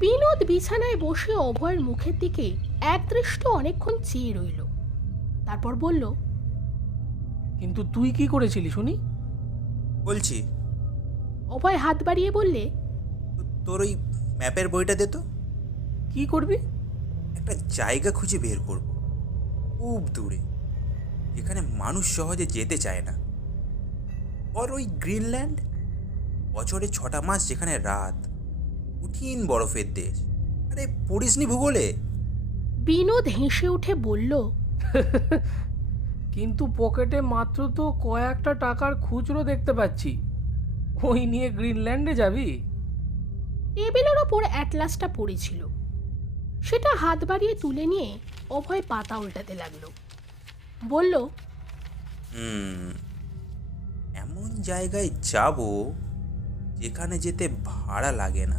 বিনোদ বিছানায় বসে অভয়ের মুখের দিকে একদৃষ্ট অনেকক্ষণ চেয়ে রইল। তারপর বলল, কিন্তু তুই কি করেছিলি শুনি? বলছি, অভয় হাত বাড়িয়ে বললে, তোর ওই ম্যাপের বইটা দে তো। কি করবি? একটা জায়গা খুঁজে বের করব, খুব দূরে, যেখানে মানুষ সহজে যেতে চায় না। আর ওই গ্রিনল্যান্ড, বছরে 6টা মাস যেখানে রাত, কঠিন বরফের দেশ। আরে পড়িসনি ভূগোলে? বিনোদ হেসে উঠে বলল, কিন্তু পকেটে মাত্র তো কয়েকটা টাকার খুচরো দেখতে পাচ্ছি। ওই নিয়ে গ্রিনল্যান্ডে যাবি? টেবিলের ওপর অ্যাটলাসটা পড়েছিল, সেটা হাত বাড়িয়ে তুলে নিয়ে অভয় পাতা উল্টাতে লাগলো। বলল, এমন জায়গায় যাব যেখানে যেতে ভাড়া লাগে না,